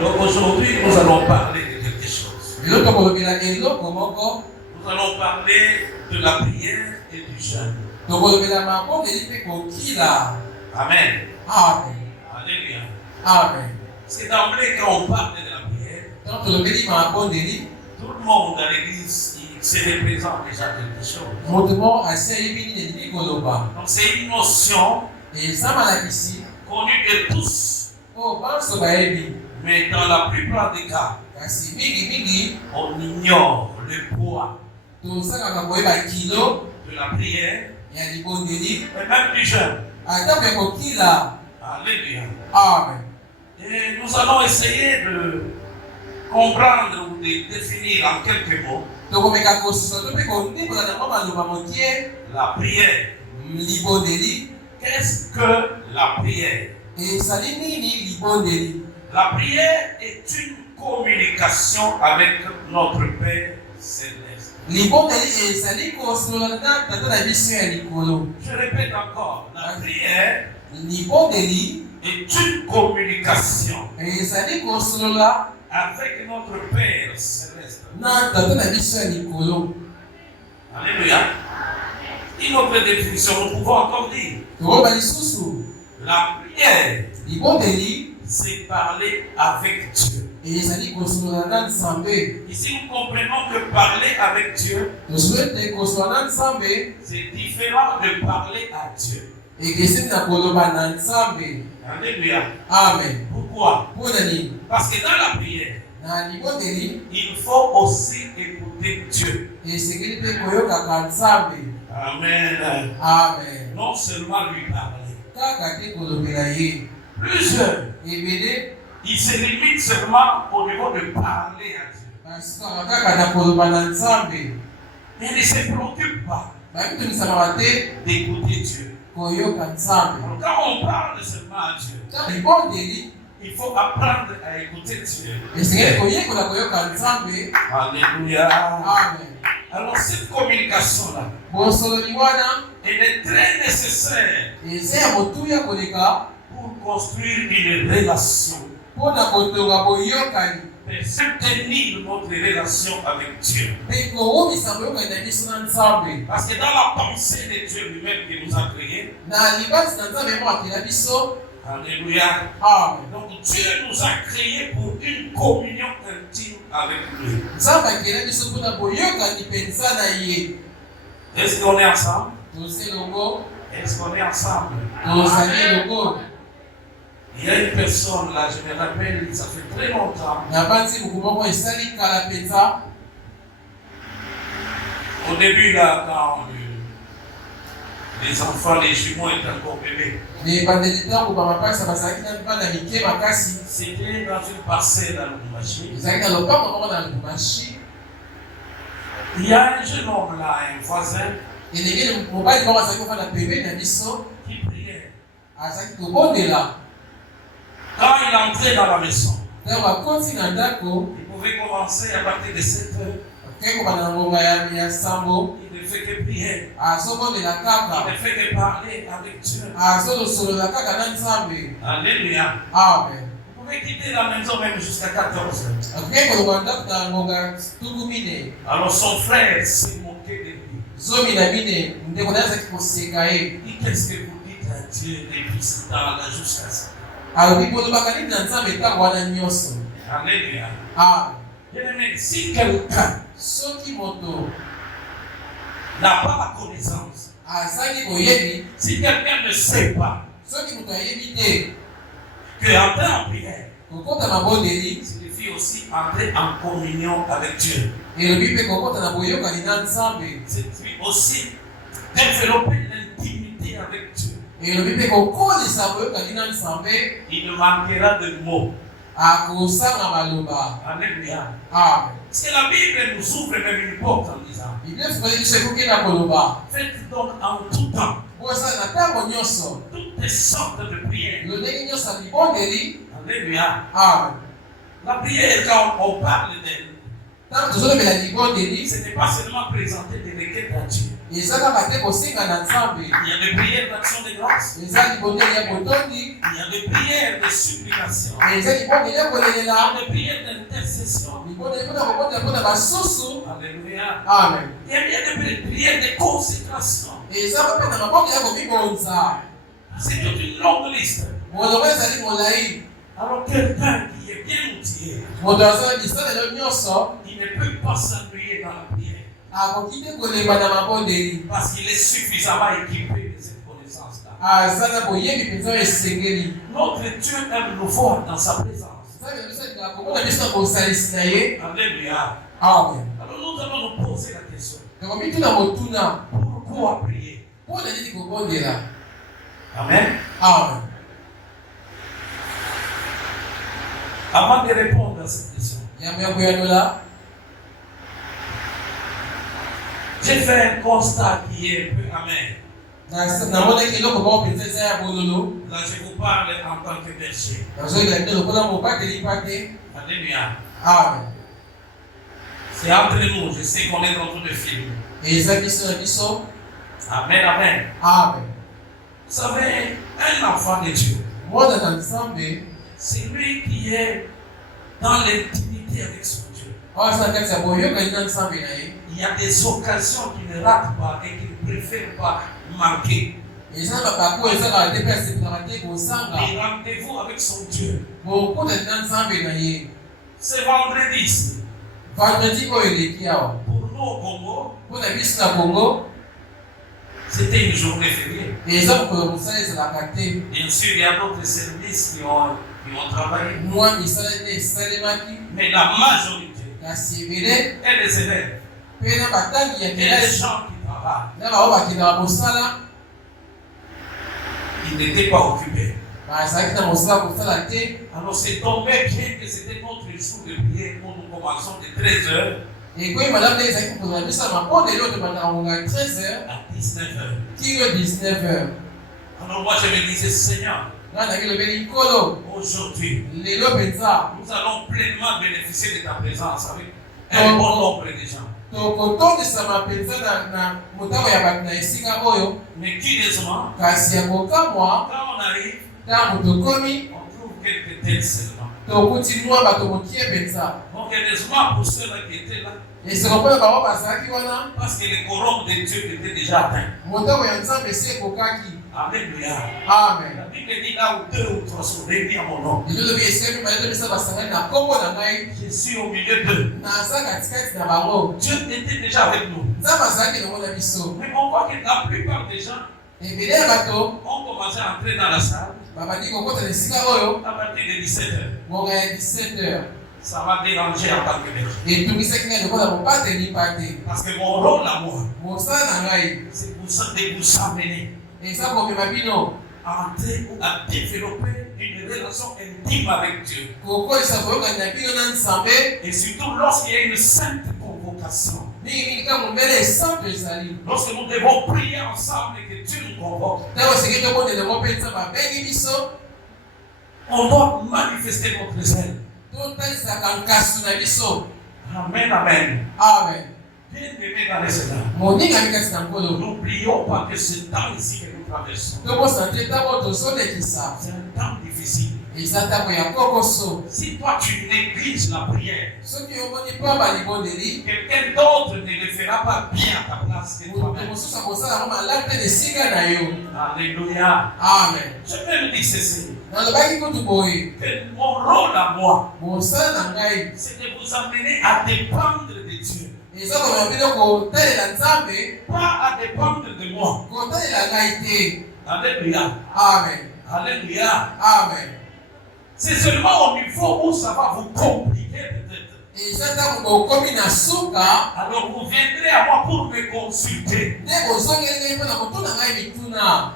Alors aujourd'hui, nous allons parler de quelque chose. Nous allons parler de la prière et du jeûne. Amen. Amen. Alléluia. Amen. C'est d'emblée quand on parle de la prière, tout le monde dans l'église se représente déjà quelque chose. Donc c'est une notion connue de tous. Mais dans la plupart des cas, on ignore le poids de la prière et même du jeûne. Alléluia. Amen. Et nous allons essayer de comprendre ou de définir en quelques mots la prière. Qu'est-ce que la prière? La prière est une communication avec notre Père Céleste. Je répète encore, la prière est une communication avec notre Père Céleste. Alléluia. Une autre définition, nous pouvons encore dire la prière, c'est parler avec Dieu. Ici, nous comprenons que parler avec Dieu, c'est différent de parler à Dieu. Alléluia. Amen. Pourquoi? Parce que dans la prière, il faut aussi écouter Dieu. Amen. Amen. Non seulement lui parler. Plusieurs, ils se limitent seulement au niveau de parler à Dieu. Mais ils ne se préoccupent pas d'écouter Dieu. Alors, quand on parle seulement à Dieu, il faut apprendre à écouter Dieu. Alléluia. Amen. Alors cette communication-là, elle est très nécessaire pour construire une relation. Pour soutenir notre relation avec Dieu. Parce que dans la pensée de Dieu lui-même qui nous a créés, alléluia. Amen. Donc Dieu nous a créés pour une communion intime avec lui. Est-ce qu'on est ensemble? Est-ce qu'on est ensemble? Il y a une personne là, je me rappelle, ça fait très longtemps. Au début là, quand les enfants, les jumeaux étaient encore bébés. C'était dans une parcelle à Lubumbashi. Il y a un jeune homme là, un voisin, qui priait. Quand il entrait dans la maison, il pouvait commencer à partir de 7 heures. Il ne fait que prier. Il ne fait que parler avec Dieu. Alléluia. Amen. Vous pouvez quitter la maison même jusqu'à 14 heures. Alors son frère s'est moqué de lui. Il dit, qu'est-ce que vous dites à Dieu depuis ce temps-là jusqu'à ça? Alléluia. Bien-aimé, si quelqu'un n'a pas la connaissance, si quelqu'un ne sait pas qu'entrer en prière signifie aussi entrer en communion avec Dieu, signifie aussi développer l'intimité avec Dieu, il ne manquera de mots. Alléluia. Parce que la Bible nous ouvre même une porte en disant, faites donc en tout temps toutes les sortes de prières. Alléluia. La prière, quand on parle d'elle, ce n'est pas seulement présenter des requêtes à Dieu. Il y a des prières d'action de grâce. Il y Il y a des prières de supplication. eza libongo Il y a kolelela des prières d'intercession. libongo mpona kobondela mpona basusu. Alléluia. Amen. Il y a des prières de consécration. eza mpe na maboko ya komibonza. C'est toute une longue liste. molongo ezali molai. Alors quelqu'un qui est bien outillé, moto azala bisalelo nyonso il ne peut pas s'ennuyer dans la prière. akoki te kolemba na mabondeli Parce qu'il est suffisamment équipé de cette connaissance-là. aza na boyebi mpenza oyo esengeli. Notre Dieu aime nous voir dans sa présence. nzambe biso alingaka komona biso na bosalisi na ye. Alléluia. Amen. Alors nous allons nous poser la question. tokomi tuna motuna Pourquoi prier? mpona nini kobondela. Amen. Amen. Avant de répondre à cette question, yambo ya koyanola j'ai fait un constat qui est un peu amer. namonaki eloko moko mpenza eza ya bololo. Là, je vous parle en tant que berger. nazoyela te lokola mobateli mpa te. Alléluia. Amen. C'est entre nous. Je sais qu'on est dans tout le film. eza biso na biso. Amen, amen. Amen. Vous savez, un enfant de Dieu, mwana na nzambe c'est lui qui est dans l'intimité avec son Dieu. oyo aza na kati ya boyokani na nzambe na ye. Il y a des occasions qu'il ne rate pas et qu'il ne préfère pas manquer. eza na bapako ezalaka te mpe asepelaka te kozanga Les rendez-vous avec son Dieu. bokutani na nzambe na ye. C'est vendredi ici. vendredi oyo eleki awa Pour nous au Congo, mpona biso na kongo c'était une journée fériée. eza mokolo mosala ezalaka te. Bien sûr, il y a d'autres services qui ont travaillé. mwa misala nde esalemaki Mais la majorité, kasi ebele et les élèves, mpe na batangi ya et les kelasi gens qui travaillent, na bao bakendaka mosala ils n'étaient pas occupés. bazalaki na mosala kosala te. Alors c'est tombé bien que c'était notre jour de prière où nous commençons de 13h ekoyi malamu nde ezalaki kokozala biso na mabondeli oyo tobandaka konga 13h à 19h. kino 19h. Alors moi je me disais, Seigneur, nga naki lobeli nkolo aujourd'hui, lelo mpenza nous allons pleinement bénéficier de ta présence avec un bon nombre de gens. tokotondisama mpenza na motango ya bato na esika oyo. Mais curieusement, kasi ya kokamwa quand on arrive, ntango tokomi on trouve quelques têtes seulement. tokuti mwa bato mokie mpenza. Donc heureusement pour ceux-là qui étaient là, eseko mpona bango bazalaki wana parce que le quorum de Dieu était déjà atteint. motango ya nzambe esi ekokaki. Alléluia. Amen. La Bible dit là où 2 ou 3 sont réunis à mon nom, elolobi esika mibale misa basangani na nkombo na ngai je suis au milieu d'eux. naza katikati na bango. Dieu était déjà avec nous. nzambe azalaki elongo na biso. Mais on voit que la plupart des gens ebele ya bato ont commencé à entrer dans la salle babandi kokota na esika oyo à partir de 17h. ngonga ya 17h. Ça m'a dérangé en tant que berger. etungisaki ngai lokola mobateli mpa te. Parce que mon rôle à moi, mosala na ngai c'est de vous amener eza komema bino à entrer ou à développer une relation intime avec Dieu. kokolisa boyokani na bino na nzambe. Et surtout lorsqu'il y a une sainte convocation. mingimingi ntango mbele esambe ezali. Lorsque nous devons prier ensemble et que Dieu nous convoque, ntango esengeli tobondelemo mpe nzambe abengi biso. on doit manifester notre zèle. totalisaka nkasu na biso. Amen, amen. Amen. Bien-aimés dans les Seigneurs, moningami kasi na nkolo n'oublions pas que ce temps ici que nous traversons, tokosana te ntango tozolekisa c'est un temps difficile. eza ntango ya kokoso. Si toi tu négliges la prière, soki omoni pamba libondeli quelqu'un d'autre ne le fera pas bien à ta place que moto toi-même. mosusu akosala yango malamu te na esika na yo. Alléluia. Amen. Je même dis ceci, nalobaki kutu boye que mon rôle à moi, mosala na ngai c'est de vous amener à dépendre de Dieu, eza komema bino kotalela nzambe pas à dépendre de moi. kotalela ngai te. Alléluia. Amen. Alléluia. Amen. C'est seulement au niveau où ça va vous compliquer peut-être. eza ntango bokomi na suka Alors vous viendrez à moi pour me consulter. nde bozongeli ngai mpona kotuna ngai mituna.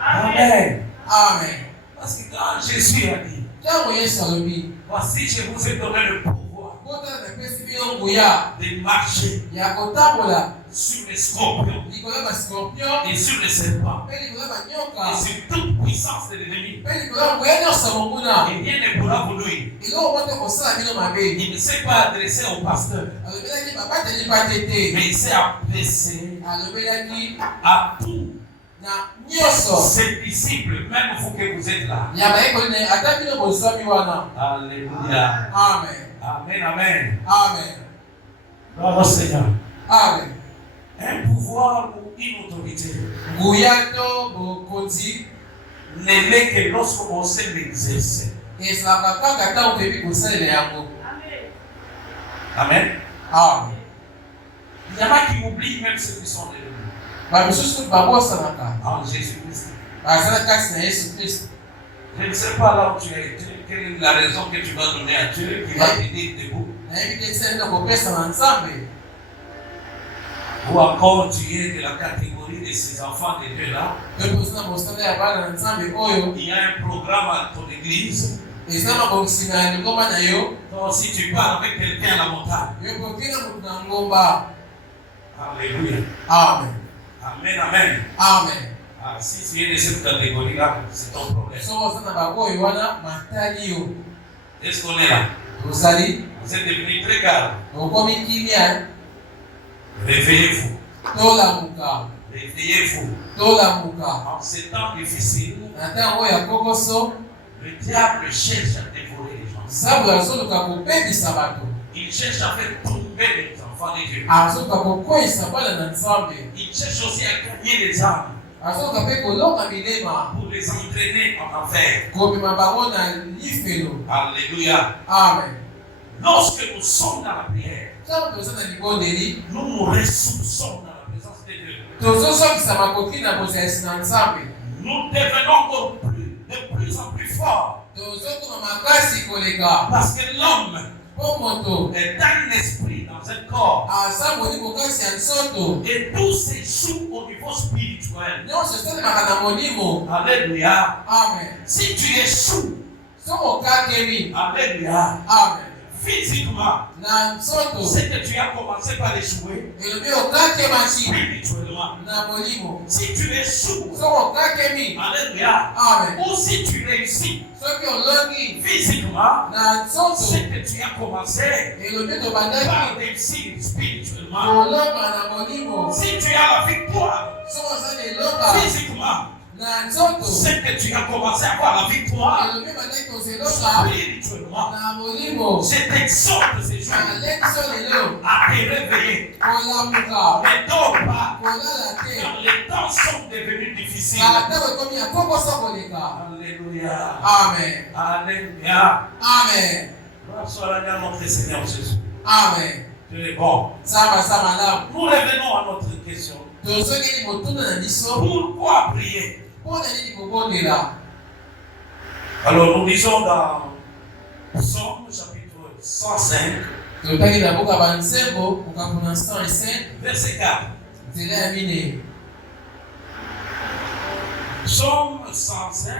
Amen. Amen. Parce que quand Jésus a dit, ntango yesu alobi voici je vous ai donné le pouvoir kotala napesi bino nguya de marcher ya kotambola sur les scorpions likolo ya bascorpion et sur les serpents mpe likolo ya et banyoka sur toute puissance de l'ennemi. mpe likolo ya nguya nyonso ya monguna. Et rien ne pourra vous nuire. eloko moto kosala bino mabe. Il ne s'est pas adressé au pasteur, alobelaki babateli mpa te te. mais il s'est adressé alobelaki à tous na nyonso Ces disciples, même vous que vous êtes là. nyama eko ne ata bino bozwami wana. Alléluia. Amen. Amen, amen. Amen. Gloire au Seigneur. Amen. Un pouvoir ou une autorité Nguya to bokonzi ne l'est que lorsqu'on sait l'exercer. ezalaka kaka ntango toyebi kosalela yango. Amen. Amen. Il y en a qui oublient même ceux qui sont devenus bamisusu kutu babosanaka en Jésus-Christ. bazala kasi na Yesu Kristo. Je ne sais pas là où tu as été, quelle est la raison que tu vas donner à Dieu qui va t'aider debout. nayebi te esali kopesa na Nzambe. Ou encore tu es de la catégorie de ces enfants de Dieu là. topozina mosala ya bana na Nzambe oyo Il y a un programme à ton église. eza mabongisina ya lingomba na yo. Donc si tu pars avec quelqu'un à la montagne. yo kokina motu na ngomba. Alléluia. Amen. Amen, amen. Amen. Ah, si tu es de cette catégorie là, c'est ton problème. soko oza na baboyi wana matali yo. Est-ce qu'on est là? ozali Vous êtes devenus très calmes. okomi kimia. Réveillez-vous. tolamuka Réveillez-vous. tolamuka En ces temps difficiles, na ntango ya kokoso le diable cherche à dévorer les gens. nzambe azoluka kobebisa bato. Il cherche à faire tomber les enfants de Dieu. azoluka kokweyisa bana na Nzambe. Il cherche aussi à gagner les âmes azoluka mpe kolonga milema pour les entraîner en enfer. komema bango na lifelo. Alléluia. Amen. Lorsque nous sommes dans la prière, ntango toza na libondeli nous nous ressourçons dans la présence de Dieu. tozosokisa makoki na bozalisi na Nzambe. Nous devenons encore de plus en plus forts. tozokoma makasi koleka Parce que l'homme mpo moto est un esprit dans un corps. aza molimo kasi ya nzoto. Et tout s'échoue au niveau spirituel. nyonso esalemaka na molimo. Alléluia. Amen. Si tu échoues, soko okakemi. alléluia, Amen. physiquement, na nzoto c'est que tu as commencé par échouer elobi okakemaki spirituellement. na molimo. Si tu échoues, soko okakemi. alléluia, Amen. ou si tu réussis soki olongi physiquement, na nzoto c'est que tu as commencé elobi par tobandaki réussir spirituellement. kolonga na molimo. Si tu as la victoire soko oza na elonga physiquement, na nzoto c'est que tu as commencé à avoir la victoire elobi bandaki kozelonga spirituellement. na molimo. Je t'exhorte ces jours aleki so lelo à te réveiller. kolamuka Ne dors pas. kolala te Car les temps sont devenus difficiles. na ntango ekomi ya kokoso koleka. Alléluia. Amen. Alléluia. Amen. Gloire soit à notre Seigneur Jésus. Amen. Dieu est bon. nzambe aza malamu. Nous revenons à notre question. tozokeli motuna na biso Pourquoi prier? mpo na nini kobondela. Alors nous lisons dans Psaume chapitre 105, totangi na boka banzembo mokambo na 105 verset 4. nzela ya minei. Psaume 105,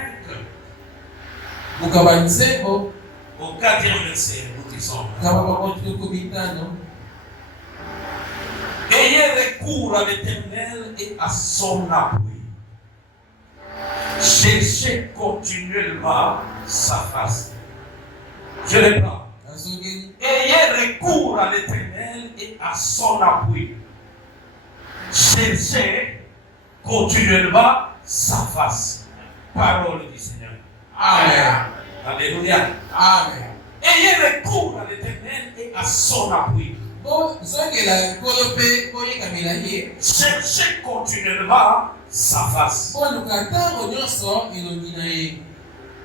boka banzembo au 4e verset, nous disons. kama bakotuko bitano. Ayez recours à l'Éternel et à son appui. Cherchez continuellement sa face. Je reprends. nazongeli Ayez recours à l'Éternel et à son appui. Cherchez continuellement sa face. Parole du Seigneur. amen. Alléluia. Amen. Ayez recours à l'Éternel et à son appui. bozongela likolo mpe boyekamela ye. Cherchez continuellement sa face. boluka ntango nyonso elongi na ye.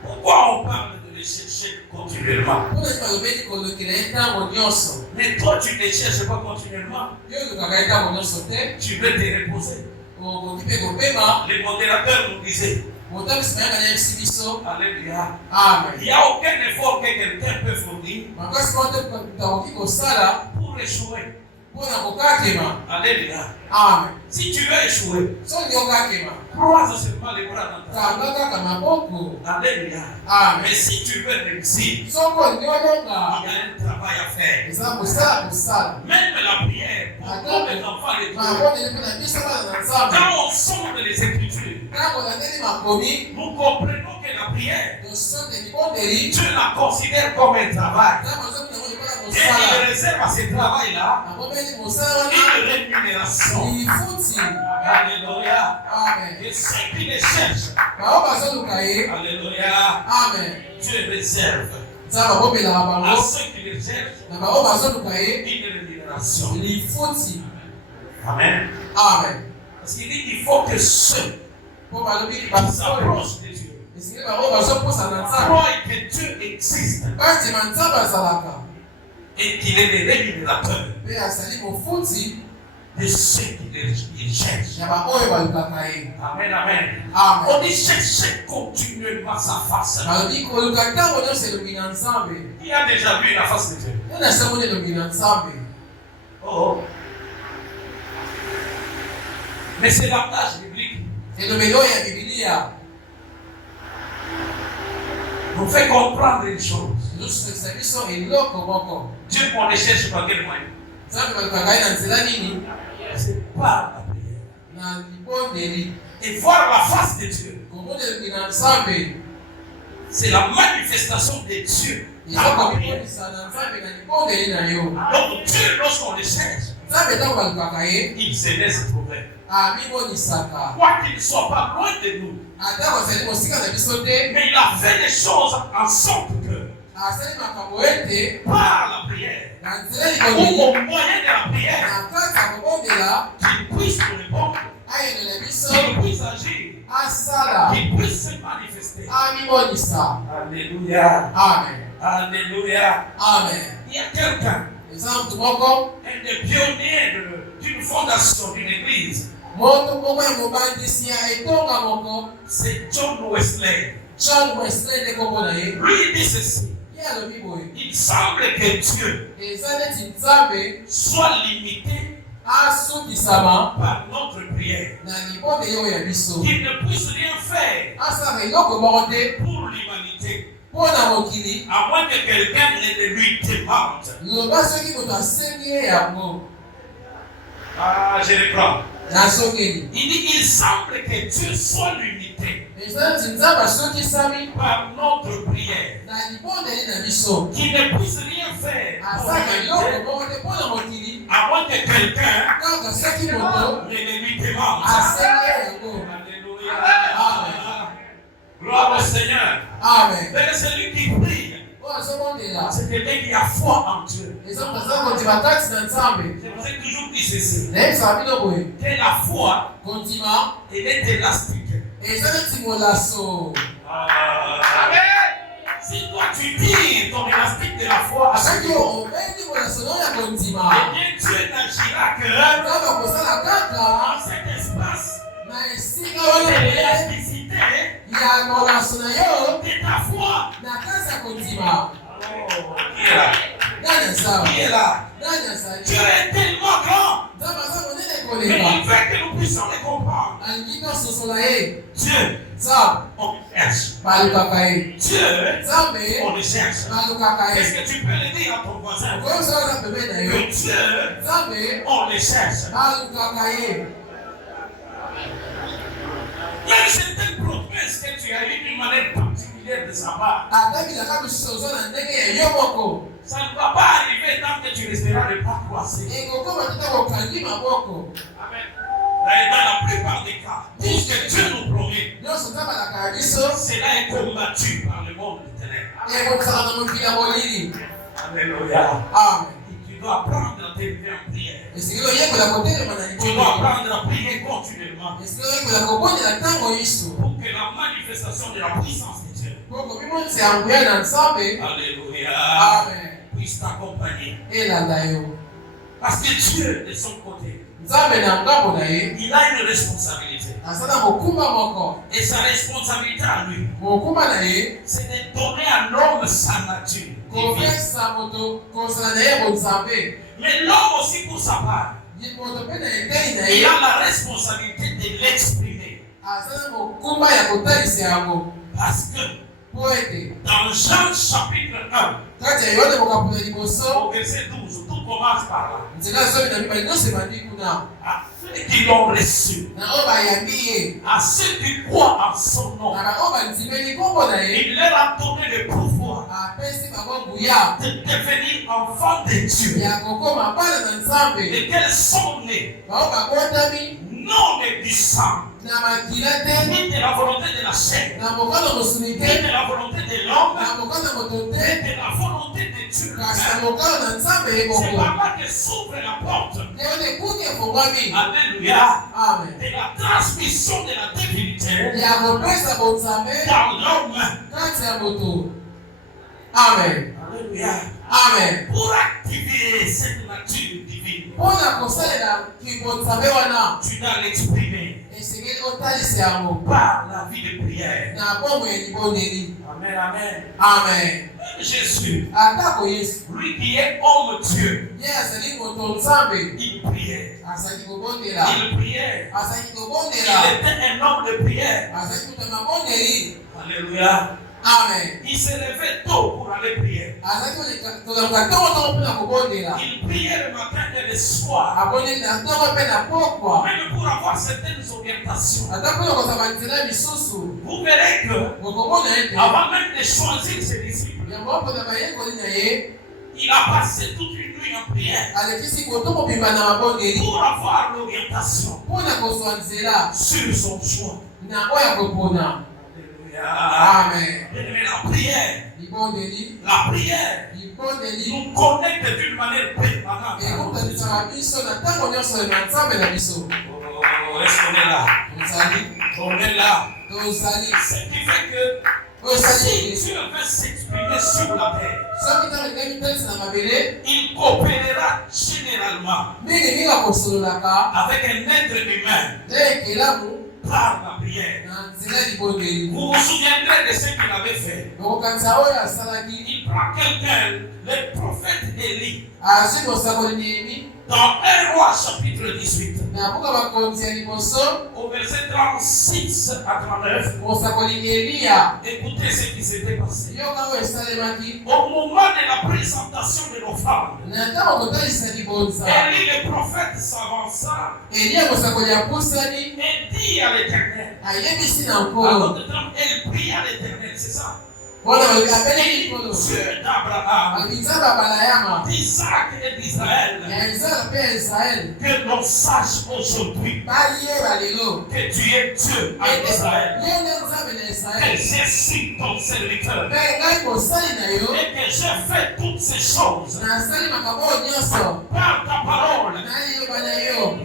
Pourquoi on parle de le chercher continuellement? mpona ti balobeli kolokela ye ntango nyonso. Mais toi, tu ne le cherches pas continuellement. yo olukaka ye ntango nyonso te. Tu veux te reposer. okoki mpe kopema. Les modérateurs nous disaient, motamisi mayanga na yebisi biso. alléluia, amen. il n'y a aucun effort que quelqu'un peut fournir makasi moko te takoki kosala pour échouer. mpona kokakema. Alléluia. amen. Si tu veux échouer, soki okakema croise seulement les bras dans ta kanga kaka maboko. Alléluia. amen. Mais si tu veux réussir, soko olingi il olonga y a un travail à faire. eza mosala kosala. Même la prière pour tous les enfants de Dieu. maboneli mpe na biso bana na nzambe. Quand on sonde les Écritures, ntango olandeli makomi nous comprenons que la prière, tosondeli bondeli Dieu la considère comme un travail. ntango azomina ngo lokola il réserve à ce travail-là une rémunération. Alléluia. Et ceux qui les cherchent, alléluia, Dieu réserve à ceux qui les cherchent une rémunération. Amen. Parce qu'il dit qu'il faut que ceux qui s'approchent de Dieu croient que Dieu existe et qu'il est le rémunérateur de ceux qui les cherchent. Amen, amen. On dit chercher continuellement sa face. Qui a déjà vu la face de Dieu? Oh. Mais c'est l'avantage biblique. Nous fait comprendre une chose. Dieu, on les cherche par quel moyen? C'est par la prière. Et voir la face de Dieu, c'est la manifestation de Dieu. Donc Dieu, lorsqu'on le cherche, il se laisse trouver. Quoi qu'il ne soit pas loin de nous, mais il a fait les choses en sorte que par la prière, ou au moyen de la prière, qu'il puisse nous répondre, qu'il puisse agir, qu'il puisse se manifester. Alléluia. Alléluia. Il y a quelqu'un, un des pionniers d'une fondation d'une église, c'est John Wesley. Lui dit ceci. Il semble que Dieu soit limité par notre prière. Qu'il ne puisse rien faire pour l'humanité, à moins que quelqu'un ne lui demande. Ah, je reprends. Il dit qu'il semble que Dieu soit limité par notre prière. Qu'il ne puisse rien faire pour l'humanité, à moins que quelqu'un ne lui demande. Alléluia. Gloire au Seigneur. Mais celui qui prie, c'est quelqu'un qui a foi en Dieu. Je vous ai toujours dit ceci. Que la foi, elle est élastique. Amen. Si toi tu tires ton élastique de la foi, eh bien Dieu n'agira que dans cet espace de l'élasticité de ta foi. Qui est là? Dieu est tellement grand, mais il veut que nous puissions le comprendre. Dieu, on le cherche. Dieu, on le cherche. Est-ce que tu peux le dire à ton voisin? Que Dieu, on le cherche. Même certaines promesses que tu as eues d'une manière particulière de sa part, ça ne va pas arriver tant que tu resteras le pas croisé. Amen. Dans la plupart des cas, tout ce que Dieu nous promet, cela est combattu par le monde du ténèbres. Alléluia. Tu dois apprendre à t'élever en prière. Tu dois apprendre à prier continuellement pour que la manifestation de la puissance de Dieu, alléluia, puisse t'accompagner. Parce que Dieu, de son côté, il a une responsabilité. Et sa responsabilité à lui, c'est de donner à l'homme sa nature. Mais l'homme aussi, pour sa part, il a la responsabilité de l'exprimer. Parce que dans Jean chapitre 1, au verset 12, tout commence par là. À ceux qui l'ont reçu, à ceux qui croient en son nom, il leur a donné le pouvoir de devenir enfant de Dieu. Lesquels sont nés non du sang, ni de la volonté de la chair, ni de la volonté de l'homme, mais de la volonté de Dieu. C'est par là que s'ouvre la porte. Alléluia. De la transmission de la divinité dans l'homme. Amen. Alléluia. Amen. Pour activer cette nature divine, tu dois l'exprimer par la vie de prière. Amen, amen. Amen. Jésus, lui qui est homme Dieu, il priait. Il priait. Il était un homme de prière. Alléluia. Amen. Il se levait tôt pour aller prier. Il priait le matin et le soir. Même pour avoir certaines orientations. Vous verrez que avant même de choisir ses disciples, il a passé toute une nuit en prière pour avoir l'orientation sur son choix. Amen. La prière nous connecte d'une manière permanente. Est-ce qu'on est là? On est là. Ce qui fait que si Dieu veut s'exprimer sur la terre, il coopérera généralement avec un être humain par la prière. Vous vous souviendrez de ce qu'il avait fait. Il prend quelqu'un, le prophète Élie, dans 1 Roi chapitre 18, au verset 36 à 39, écoutez ce qui s'était passé. Au moment de la présentation de l'offrande, Élie le prophète s'avança et dit à l'Éternel. Alors, elle prie à l'Éternel, c'est ça. Dieu d'Abraham, d'Isaac et d'Israël, que l'on sache aujourd'hui que tu es Dieu en Israël, que je suis ton serviteur et que j'ai fait toutes ces choses par ta parole.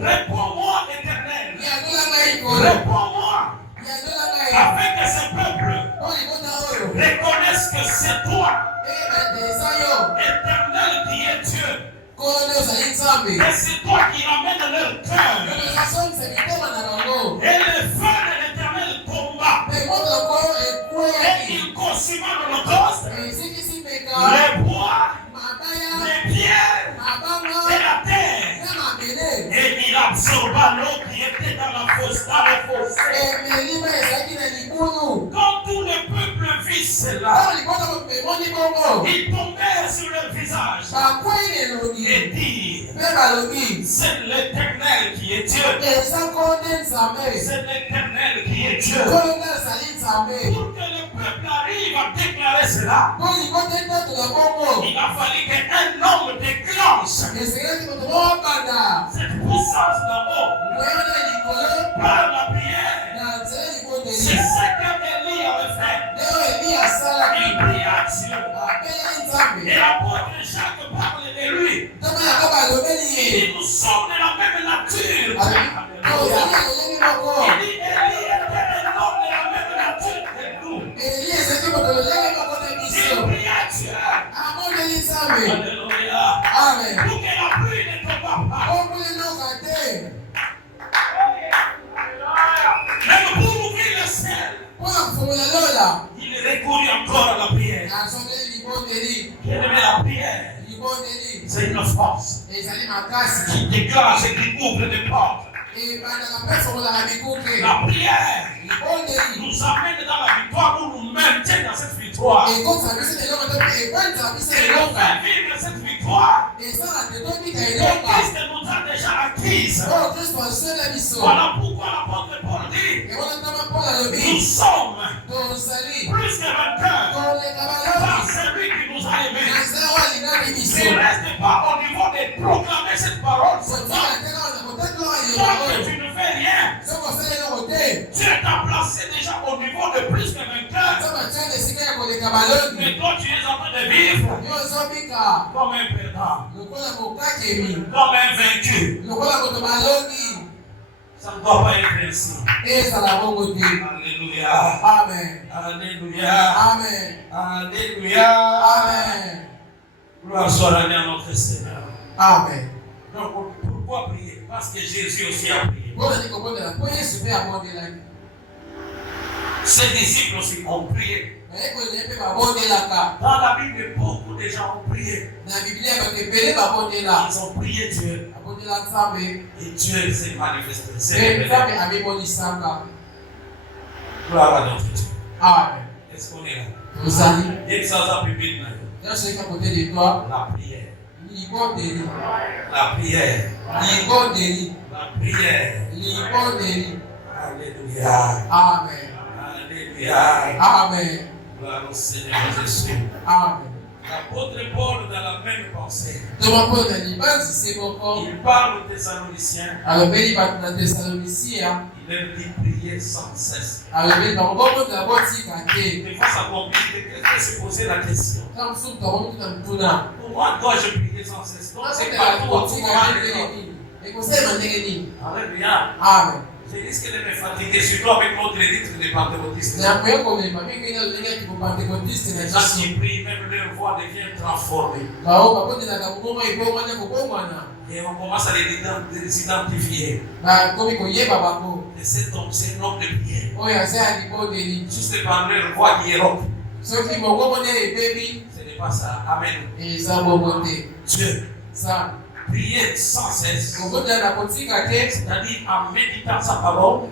Réponds-moi, Éternel, réponds-moi, afin que ce peuple reconnaisse que c'est toi, Éternel, qui est Dieu. Et c'est toi qui ramènes leur cœur. Et le feu de l'Éternel tomba. Et il consuma l'holocauste, les bois, les pierres et la terre. Et il absorba l'eau qui était dans la fosse, dans le fossé. Quand tout le peuple vit cela, ils tombèrent sur leur visage et dirent: c'est l'Éternel qui est Dieu. C'est l'Éternel qui est Dieu. Pour que le peuple arrive à déclarer cela, il a fallu qu'un homme déclenche cette puissance d'en-haut par la prière. C'est ce que Élie avait fait. Il pria à Dieu. Et l'apôtre Jacques parle de lui. Et nous sommes de la même nature. Alléluia. Il dit Élie était un homme de la même nature que nous. Il pria à Dieu. Alléluia. Pour que la pluie ne tombe pas. Même pour ouvrir le ciel, il recourut encore à la prière. Bien-aimé, la prière, c'est une force qui déclenche et qui ouvre des portes. La prière nous amène dans la victoire, ou nous maintient dans cette victoire. Et on fait vivre cette victoire que Christ nous a déjà acquise. Voilà pourquoi l'apôtre Paul dit: nous sommes plus que vainqueurs par celui qui nous a Mais toi, tu es en train de vivre comme un perdant, comme un vaincu. Ça ne doit pas être ainsi. Alléluia. Amen. Alléluia. Amen. Alléluia. Amen. Gloire soit rendue à notre Seigneur. Amen. Donc, pourquoi prier? Parce que Jésus aussi a prié. Ses disciples aussi ont prié. Dans la Bible, beaucoup de gens ont prié. Ils ont prié Dieu. Et Dieu s'est manifesté. C'est révélé. Gloire à notre Dieu. Amen. Est-ce qu'on est là? Vous allez. Et que ça a publié là. Là, c'est qu'à côté de toi. La prière. Libondeli. La prière. Libondeli. La prière. Libondeli. Alléluia. Amen. Alléluia. Amen. Gloire au Seigneur Jésus. Amen. L'apôtre Paul, dans la même pensée, il parle aux Thessaloniciens. Il leur dit prier sans cesse. Des fois, ça complique. Quelqu'un se posait la question. Pourquoi dois-je prier sans cesse? Donc, c'est partout à tout moment. Alléluia. Amen. Je risque de me fatiguer, surtout avec notre édite de pentecôtiste. Les gens qui prient, même leur voix devient transformée. Et on commence à les s'identifier. Et cet homme, c'est un homme de prière. Juste par leur voix qui est rock. Ce n'est pas ça. Amen. Dieu. Prier sans cesse, c'est-à-dire en méditant sa parole, en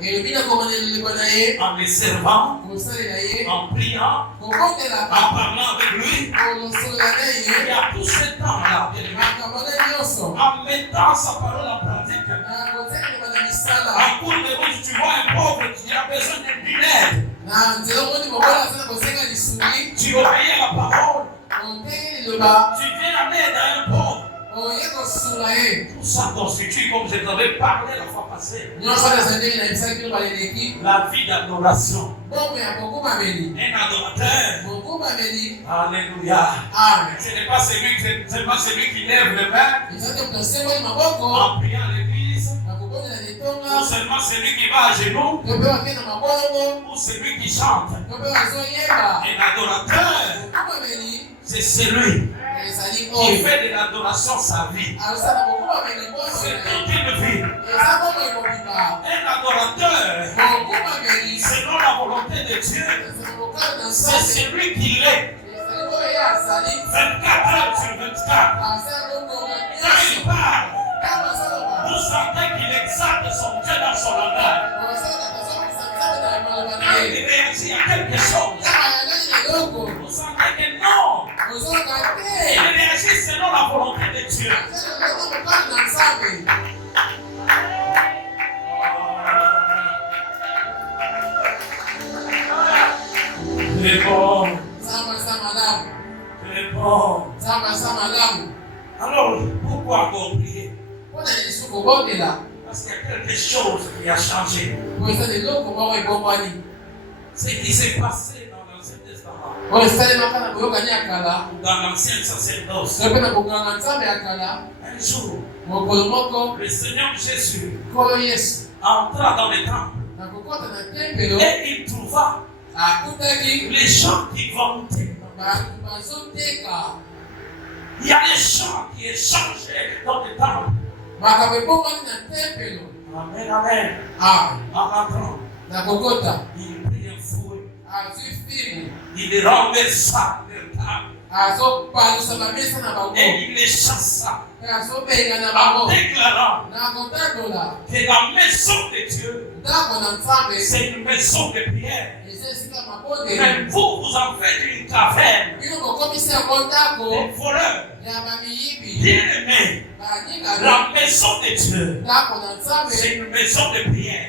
le servant, en priant, en parlant avec lui. Il y a tout ce temps-là, en mettant sa parole en pratique. En cours de route, tu vois un pauvre qui a besoin d'une aide. Tu obéis à la parole. Tu viens en aide à un pauvre. Tout ça constitue, comme je t'avais parlé la fois passée, la vie d'adoration. Un adorateur. Alléluia. Ce n'est pas celui qui lève les mains en priant à l'église, ou seulement celui qui va à genoux, ou celui qui chante. Un adorateur, c'est celui qui fait de l'adoration sa vie. C'est toute une vie. Un adorateur, selon la volonté de Dieu, c'est celui qui l'est 24 heures sur 24. Quand il parle, vous sentez qu'il exalte son Dieu dans son langage. Quand il réagit à quelque chose, vous sentez que non. Il réagit selon la volonté de Dieu. C'est bon. C'est bon. Alors, pourquoi encore prier? Parce qu'il y a quelque chose qui a changé. Ce qui s'est passé dans l'Ancien Testament, dans l'Ancien sacerdoce. Un jour, le Seigneur Jésus entra dans le temple et il trouva les gens qui vendaient. Il y a des gens qui échangeaient dans le temple. Amen, amen. En entrant, il prit un fouet. Il renversa le table. Et il les chassa. En déclarant que la maison de Dieu, c'est une maison de prière. Mais vous en faites une caverne. Des voleurs. Bien-aimés, la maison de Dieu, c'est une maison de prière.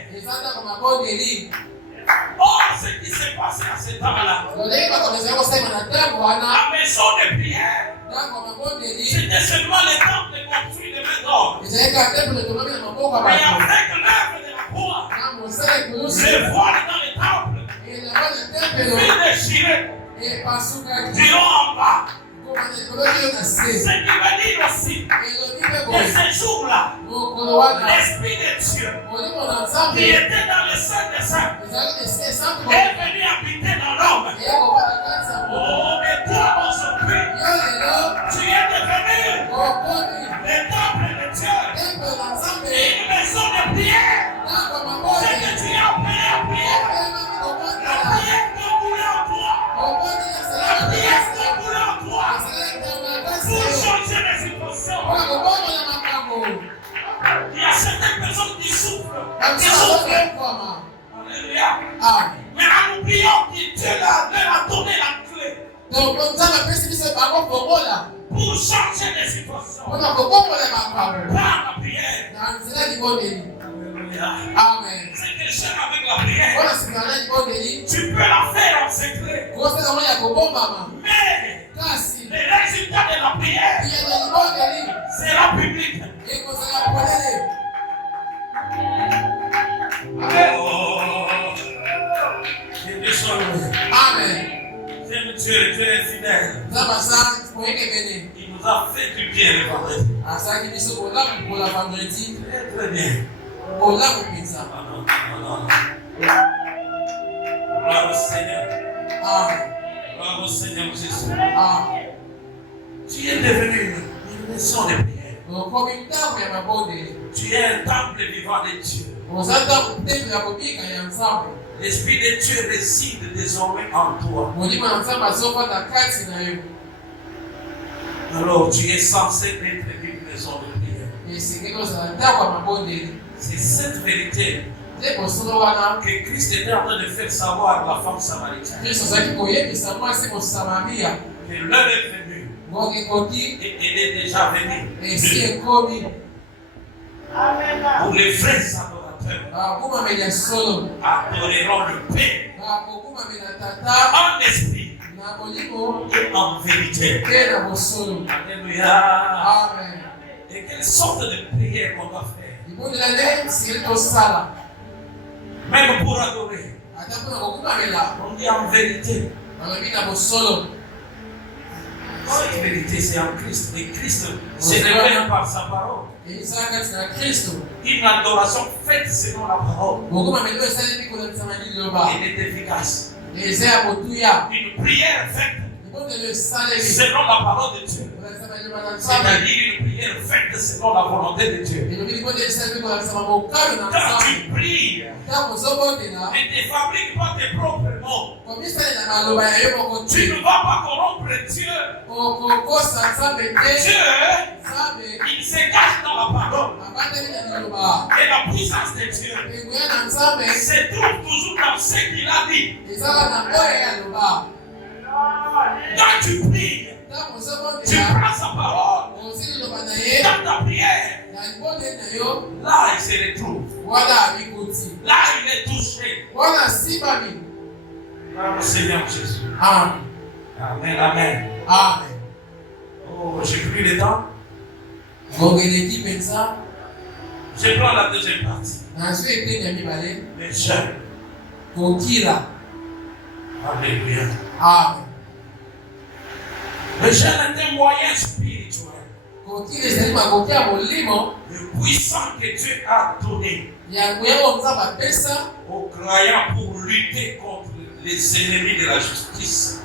Or, ce qui s'est passé à ce temps-là, la maison de prière, c'était seulement le temple construit de main d'homme. Mais avec l'œuvre de la foi, le voile dans le temple fut déchiré. du haut en bas. Ce qui veut dire aussi que ce jour-là, l'Esprit de Dieu qui était dans le sein des saints est venu habiter dans l'homme. Oh, mais toi aujourd'hui, tu es devenu le temple de Dieu, une maison de prière. Ce que tu as appelé à prière, la prière doit bouler en toi. La prière doit bouler en toi pour changer les situations. Il y a certaines personnes qui souffrent. Alléluia. Mais en oubliant que Dieu leur a donné la clé pour changer les situations par la prière. Amen. C'est que j'aime avec la prière. Tu peux la faire en secret. Mais le résultat de la prière sera public. Amen. Dieu est fidèle. Il nous a fait du bien le vendredi. Très bien. Gloire au Seigneur. Gloire au Seigneur Jésus. Tu es devenu une maison de prière. Tu es un temple vivant de Dieu. L'Esprit de Dieu réside désormais en toi. Alors tu es censé être une maison de prière. C'est cette vérité que Christ était en train de faire savoir à la femme samaritaine. Que l'heure est venue et elle est déjà venue. Pour les vrais adorateurs adoreront le Père en esprit et en vérité. Alléluia. Et quelle sorte de prière qu'on doit faire? Même pour adorer, on dit en vérité. Cette vérité, c'est en Christ. Et Christ se révèle par sa parole. Une adoration faite selon la parole. Elle est efficace. Une prière faite selon la parole de Dieu. C'est-à-dire une prière faite selon la volonté de Dieu. Quand tu pries, ne te fabrique pas tes propres mots. Tu ne vas pas corrompre Dieu. Dieu, il se cache dans la parole. Et la puissance de Dieu se trouve toujours dans ce qu'il a dit. Quand tu pries, tu prends sa parole dans ta prière. Là, il se retrouve. Là, il est touché. Par le Seigneur Jésus. Amen, amen. Oh, j'ai pris le temps. Je prends la deuxième partie. Les jeunes. Alléluia. Le jeûne est un moyen spirituel. Le puissant que Dieu a donné aux croyants pour lutter contre les ennemis de la justice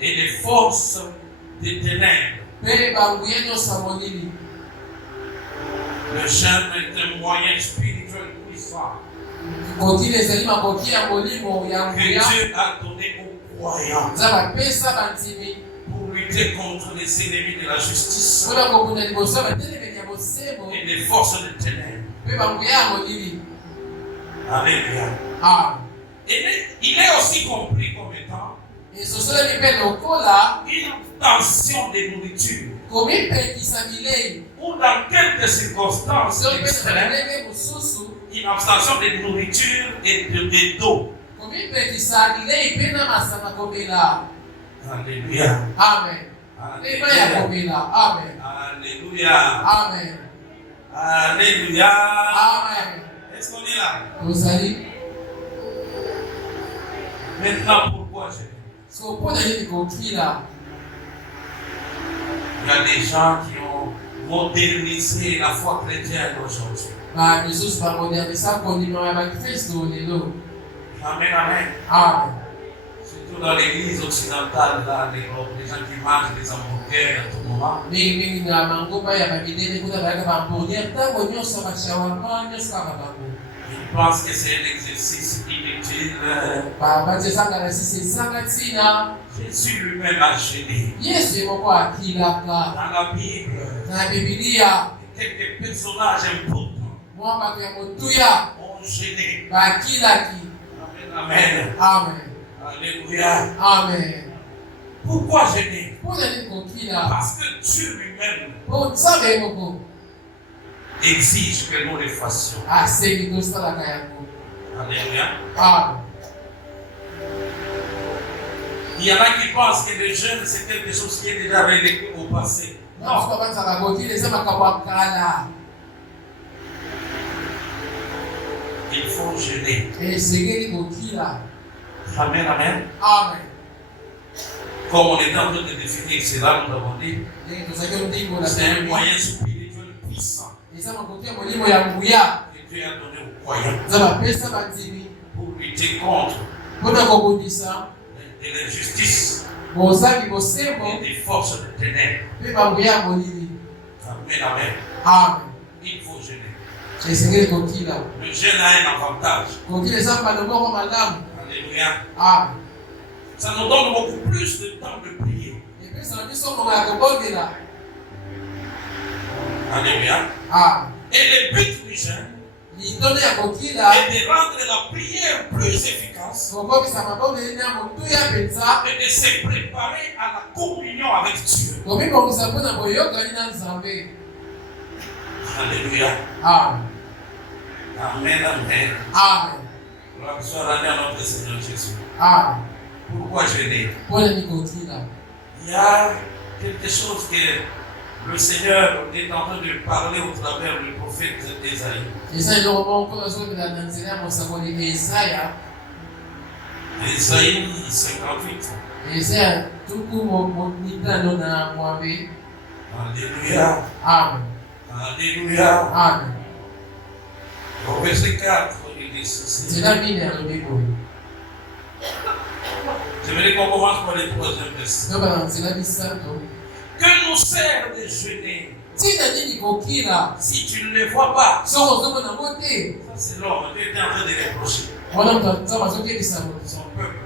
et les forces des ténèbres. Le jeûne est un moyen spirituel puissant que Dieu a donné aux croyants pour lutter contre les ennemis de la justice et les forces des ténèbres. Alléluia. Il est aussi compris comme étant une tension de nourriture ou dans quelques circonstances extrêmes, une abstention de nourriture et d'eau. Alléluia. Alléluia. Alléluia. Alléluia. Amen. Est-ce qu'on est là? Maintenant, pourquoi gêner? So pona nini kokila? Il y a des gens qui ont modernisé la foi chrétienne aujourd'hui. Ba misusu ba modernisa kondima ya bakristo lelo. Amen, amen. Amen. Surtout dans l'église occidentale, là, les gens qui mangent des hamburgers à tout moment. Mingi na mangoba ya babideni kuna ba ba hamburger tango nyoso ba shawarma nyoso ka ba. Ils pensent que c'est un exercice inutile. Ba sanga na sisi sanga tsina. Jésus lui-même a gêné. Yesu yeko akilaka. Dans la Bible, Na Biblia quelques personnages importants mwamba ya motuya ont gêné. ba kilaki. Amen, amen. Amen. Alléluia. Amen. Pourquoi gêner? Pona nini kokila? Parce que Dieu lui-même Po tsabe moko. exige que nous les fassions. Asengi tosalaka yango. Alléluia. Amen. Il y en a qui pensent que le jeûne, c'est quelque chose qui est déjà réglé au passé. Non, pas ça kokila eza makambo kala. Il faut jeûner. Esengeli kokila. Amen, amen. Amen. Comme on est en train de définir cela, nous l'avons dit, Ndenge tozaki ndingo na c'est un sengeli. moyen spirituel puissant Eza makoki ya molimo ya nguya. que Dieu a donné aux croyants Eza bapesa bandimi. pour lutter contre Mpona kobundisa de l'injustice bozaki et bosembo des forces de ténèbres. mpe banguya ya molili. Amen, amen. Amen. Il faut jeûner. Esengeli kokila. Le jeûne a un avantage. Kokila eza mbala moko malamu. Alléluia. Amen. Ça nous donne beaucoup plus de temps de prier. Epesa biso mongo ya kobondela. Alléluia. Amen. Et le but du jeûne Litondo ya kokila est de rendre la prière plus efficace kokokisa mabondeli ya motuya mpenza. et de se préparer à la communion avec Dieu. Komibongisa mpona boyokani na Nzambe. Alléluia. Amen. Amen, amen. Amen. Gloire soit rendue à notre Seigneur Jésus. Amen. Pourquoi jeûner? Mpona nini kokila? Il y a quelque chose que le Seigneur est en train de parler au travers du prophète Ésaïe. Eza eloko moko bazobela na nzela ya mosakoli Esaya. Ésaïe 58. Esaya tuku mitano na mwambe. Alléluia. Amen. Alléluia. Amen. Au verset 4, il dit ceci. Nzela mine alobi boye. Je vais qu'on commence par le troisième verset. Toka na nzela misato. Que nous sert de jeûner Tina nini kokila? si tu ne le vois pas? Soko ozomona ngo te. Ça, c'est l'homme. Dieu était en train de reprocher Wana moto nzambe azokebisa moto. son peuple.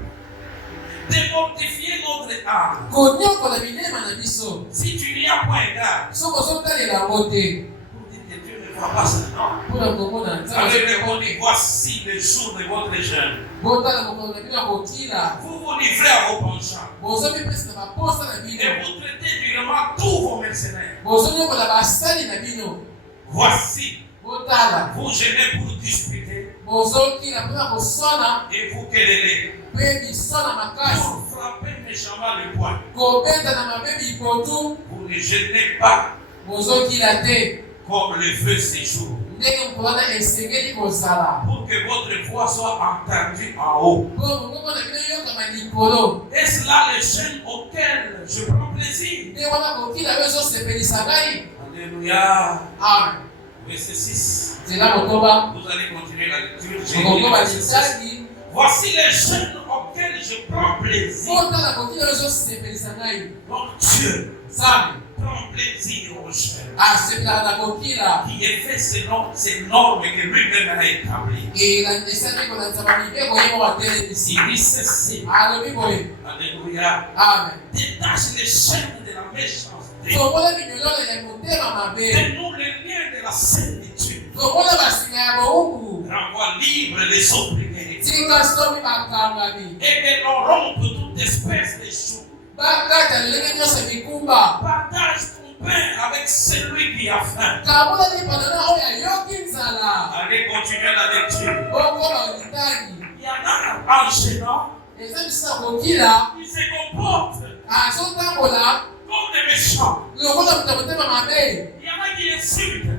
De mortifier notre âme. Konyokola bilema na biso. Si tu n'y as point garde, Soko ozotalela ngo te. pour dire que Dieu ne voit pas ça, non. Mpona komona Ça veut dire nzambe. qu'on dit voici le jour de votre jeûne. Botala mokolo na bino ya kokila. Vous vous livrez à vos penchants Bozomipesa na baposa na et bino. vous traitez durement tous vos mercenaires. Bozonyokola basali na bino. Voici, Botala. vous jeûnez pour disputer Bozokila mpona koswana et vous querellez, mpe biswana makasi. pour frapper méchamment le poing. Kobeta na mabe bipotu. Vous ne jeûnez pas Bozokila te. comme le veut séjour, Ndenge mokolo wana esengeli kozala. pour que votre voix soit entendue en haut. Mpo mongongo na bino eyokama likolo. Est-ce là le jeûne auquel je prends plaisir? Nde wana kokila oyo ezosepelisa ngai. Alléluia. Amen. Verset 6. Nzela motoba. Vous allez continuer la lecture. J'ai lu Mokotoba verset 6. lisaki. Voici le jeûne auquel je prends plaisir. Otala kokila oyo ezosepelisa ngai. Donc Dieu Nzambe prend plaisir au jeûne asepelaka na kokila. qui est fait selon ces normes que lui-même a établies. Esali kolanda mibeko ye moko atelemisi. Il dit ceci. Alobi boye. Alléluia. Amen. Détache les chaînes de la méchanceté. Tokola minyololo ya motema mabe. Fais-nous les liens de la servitude. Tokola basinga ya bowumbu. Renvoie libre les opprimés. Tika somi bakangami. Et que l'on rompe toute espèce de choux. Bakata lelenge nyonso mikumba. Partage ton pain avec celui qui a faim. Kabula lipanana oyo ayoki nzala. Allez continuer la lecture. Okola olitani. Il y en a en gênant, Eza bisina kokila. ils se comportent Azotambola. comme des méchants. Lokola moto motema mabe. Il y en a qui insultent. Il y en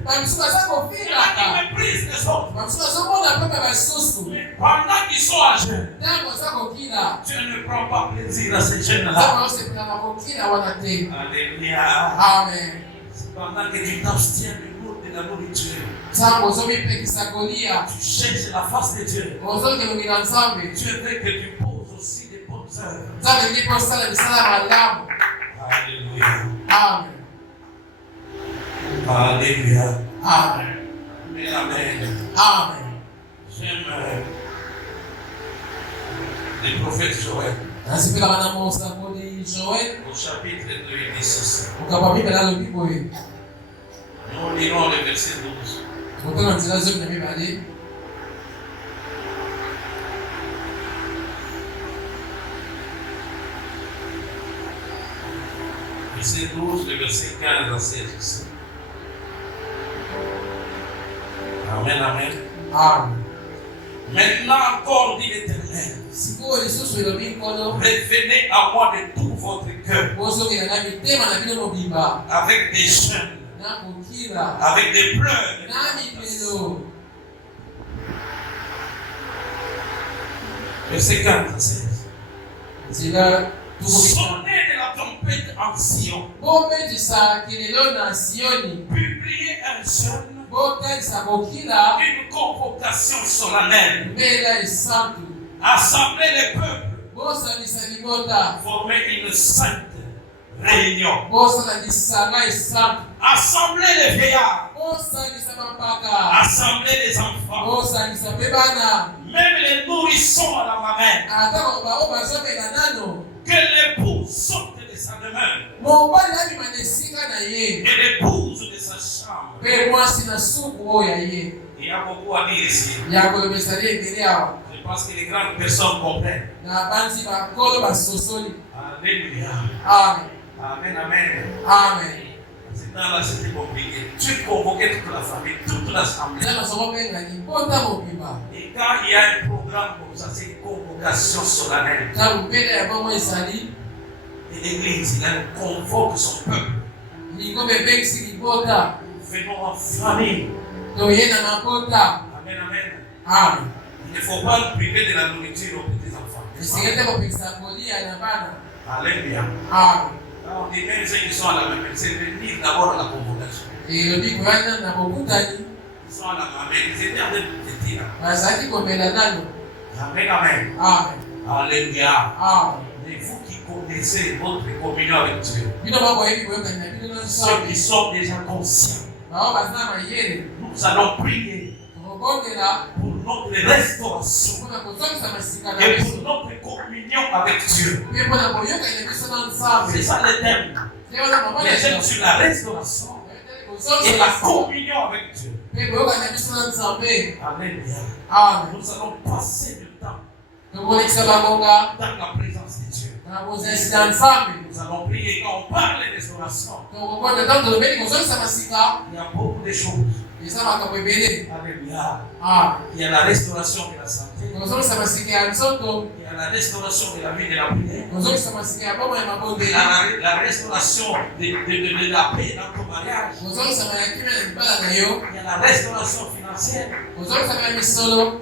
a qui méprisent les autres. Mais pendant qu'ils sont à jeûne, Dieu ne prend pas plaisir à ces jeunes-là. Alléluia. Amen. Pendant que tu t'abstiens de la nourriture, tu cherches la face de Dieu. Dieu veut que tu poses aussi des bonnes œuvres. Alléluia. Amen. Alléluia. Amen. Amen. Amen. J'aime le prophète Joël. Au chapitre 2, il dit ceci. Nous lirons le verset 12. Verset 12, le verset 15 à 16 ici. Amen, amen. Amen. Maintenant encore, dit l'Éternel, revenez à moi de tout votre cœur, avec des jeûnes, avec des pleurs, verset 15 à 16. Sonnez de la trompette en Sion, publiez un jeûne, une convocation solennelle, assemblez les peuples, formez une sainte réunion, assemblez les vieillards, assemblez les enfants, même les nourrissons à la mamelle, que l'époux sorte de sa demeure et l'épouse de sa chambre. Il y a beaucoup à dire ici. Je pense que les grandes personnes comprennent. Alléluia. Amen. Amen, amen. Amen. C'est dans là, c'était compliqué. Tu convoquais toute la famille, toute l'assemblée. Et quand il y a un programme comme ça, c'est une convocation solennelle. Et l'église, il convoque son peuple. Venons en famille. Amen, amen. Amen. Il ne faut pas nous priver de la nourriture aux petits enfants. Alléluia. Amen. On dit même ceux qui sont à la même, c'est venir d'abord à la convocation. Ils sont à la même, ils étaient en train de dire. Amen, amen. Amen. Alléluia. Amen. Mais vous qui connaissez votre communion avec Dieu, ceux qui sont déjà conscients, nous allons prier pour notre restauration et pour notre communion avec Dieu. C'est ça le thème. Les jeunes sur la restauration et la communion avec Dieu. Alléluia. Nous allons passer du temps dans la présence de Dieu. Nous allons prier. Quand on parle de restauration, il y a beaucoup de choses. Alléluia. Il y a la restauration de la santé. Il y a la restauration de la vie de la prière. Il y a la restauration de la paix dans ton mariage. Il y a la restauration financière. Il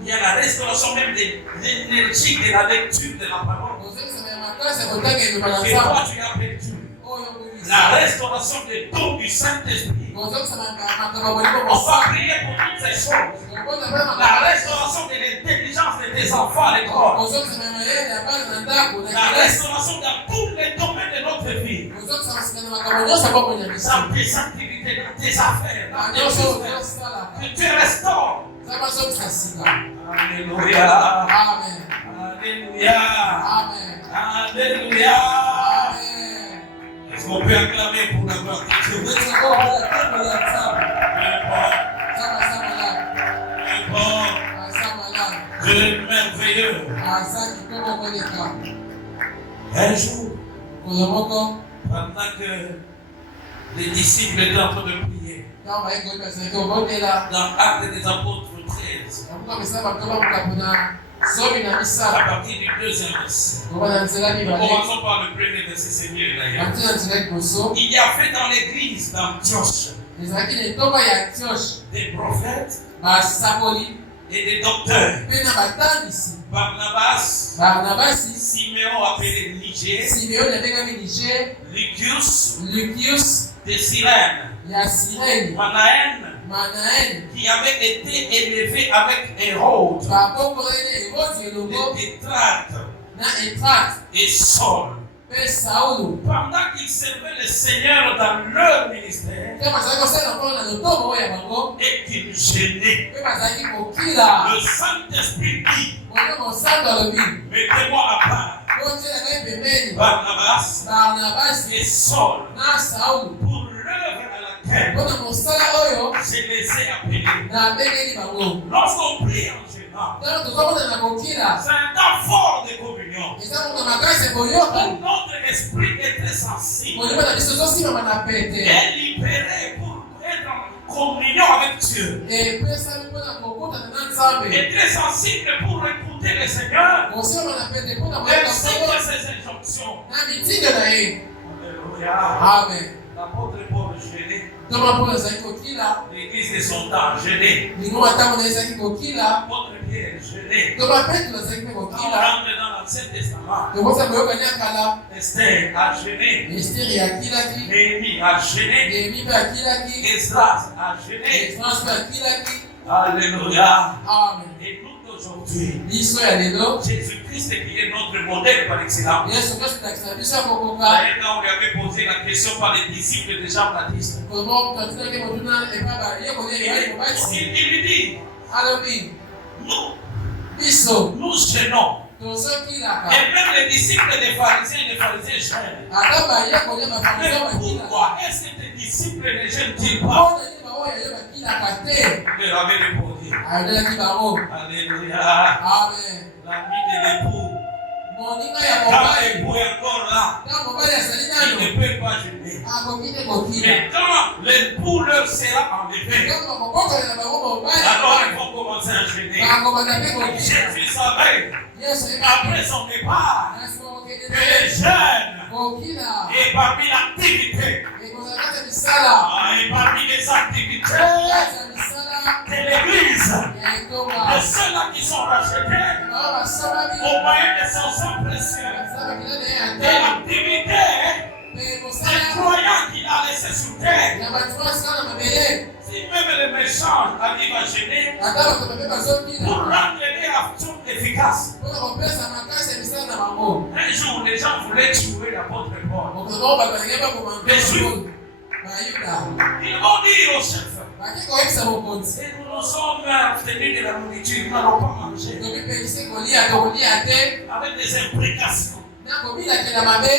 y a la restauration même de l'énergie de la lecture de la parole. Et toi, tu as perdu. La restauration des dons du Saint-Esprit. On va prier pour toutes ces choses. La restauration de l'intelligence de tes enfants à l'école. La restauration dans tous les domaines de notre vie. Dans tes activités, dans tes affaires, dans tes choses. Que tu restaures. Alléluia. Amen. Alléluia. Amen. Alléluia. Est-ce qu'on peut acclamer pour la gloire de Dieu? Dieu est merveilleux. Un jour, pendant que les disciples étaient en train de prier, dans Actes des Apôtres 13, à partir du deuxième verset. Commençons par le premier verset, c'est mieux d'ailleurs. Il y avait dans l'église d'Antioche des prophètes basakoli et des docteurs. mpe na batambisi. Barnabas, Siméon appelé Niger, Simeoni abengami Niger, Lucius de Cyrène, ya Sirene, Manaen qui avait été élevé avec Hérode, bakomboleli Hérode elongo de Tétrate na Étrate et Saul. mpe Saulo. Pendant qu'ils servaient le Seigneur dans leur ministère Mpe bazalaki kosala mpona na lotomo oyo ya bango et qu'ils gênaient, mpe bazalaki kokila. le Saint-Esprit dit, Mwana mosantu alobi mettez-moi à part otiela ngai pembeni Barnabas Barnabasi et Saul na Saulo pour l'œuvre à laquelle mpona mosala oyo je les ai appelés. nabengeli bango. Lorsqu'on prie en gênant, Ntango tozomona na kokila c'est un temps fort de communion. eza moto makasi koyoka Notre esprit est très sensible molimo na biso tosimama na pete et libéré pour être en communion avec Dieu. epesami mpona kokutana na Nzambe. Et très sensible pour écouter le Seigneur Kosimama na pete mpona et koyoka suivre solo ses injonctions. na mitindo na ye. Alléluia. Amen. L'apôtre Paul gêné, Toma mpona ezalaki kokila l'église de son temps gêné. lingo matango na ezalaki kokila L'apôtre Pierre gêné. toma petelo ezalaki mpe Quand on kokila. rentre dans l'Ancien Testament, tokosa koyokani ya kala Esther a gêné, mysteri akilaki Néhémie a gêné, Nehemi mpe akilaki Esdras a gêné. Esdras mpe akilaki. Alléluia. Amen. Et nous d'aujourd'hui, biso ya lelo Jésus-Christ qui est notre modèle par excellence. yesu kristu lakisa biso ya kokoka D'ailleurs, quand on lui avait posé la question par les disciples de Jean-Baptiste, komo katunaki motuna epa bayekoli eyali mobati il lui dit, alobi nous biso gênons. tozokilaka Et même les disciples des pharisiens gênent. ata bayekoli ya Mais bafarisayo bakilaka pourquoi est-ce que tes disciples ne gênent-ils pas? mpona nini bango yayo bakilaka te. Il leur avait répondu. ayolelaki bango. Alléluia. Amen. L'ami de l'époux. moninga ya Quand mobali l'époux est encore là, ntango mobali azali il nano ne peut pas gêner. akoki te kokila. Mais quand l'époux leur sera enlevé, ntango kokokolela bango mobali alors ils vont commencer à gêner. bakobanda mpe kokila. Jésus savait yesu ayebaki qu'après son départ, nasi bakokende que les jeunes, kokila et parmi l'activité, ekozala kati ya misala et parmi les activités kati ya misala de l'église, ya de etonga ceux-là qui sont rachetés bao basambami au moyen de son sang précieux, bazala bakila na ye ya de te l'activité mpe des mosala croyants qu'il a laissé sur terre. ya bato basala na mabele Si même les méchants arrivent à gêner, ata bato bape pour bazokila rendre leur action efficace. mpona kopesa makasi ya misala na bango. Un jour, les gens voulaient tuer l'apôtre Paul. mokoto bango bato balingi bakomanga bayuda Ils vont dire au chef, baki koyebisa mokonzi et nous nous sommes abstenus de la nourriture, nous n'allons pas manger. topipekisi kolia tokolia te Avec des implications. na kobilakela mabe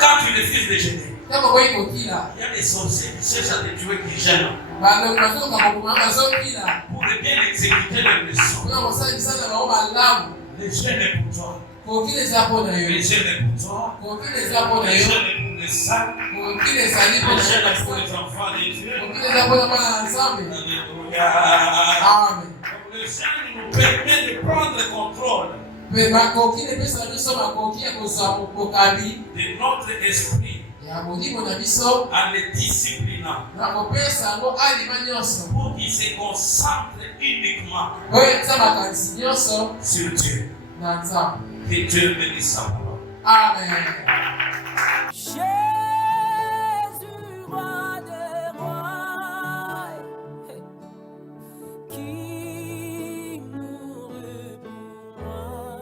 Quand tu refuses de gêner, ntango koyi kokila il y a des sorciers qui cherchent à te tuer qui gênent balongi bazokoka kokoma bazokila pour bien exécuter leur mission. mpona kosala misala na bango malamu. Les gênes est pour toi. kokila eza mpo na yo Les gênes est pour toi. kokila eza mpo na Les yo gênes est pour les saints. kokila ezali mpo Les na gênes est pour yo les enfants de Dieu. kokila eza mpo na bana na nzambe. Alléluia. Amen. Le gêne nous permet de prendre le contrôle mpe bakokila epesaka biso makoki ya kozwa bokabi de notre esprit ya molimo na biso en le disciplinant na kopesa yango alima nyonso pour qu'il se concentre uniquement oyo eza makanisi nyonso sur Dieu. na nzambe. Que Dieu bénisse sa parole. Amen. Jésus, roi des rois, qui mourut pour moi.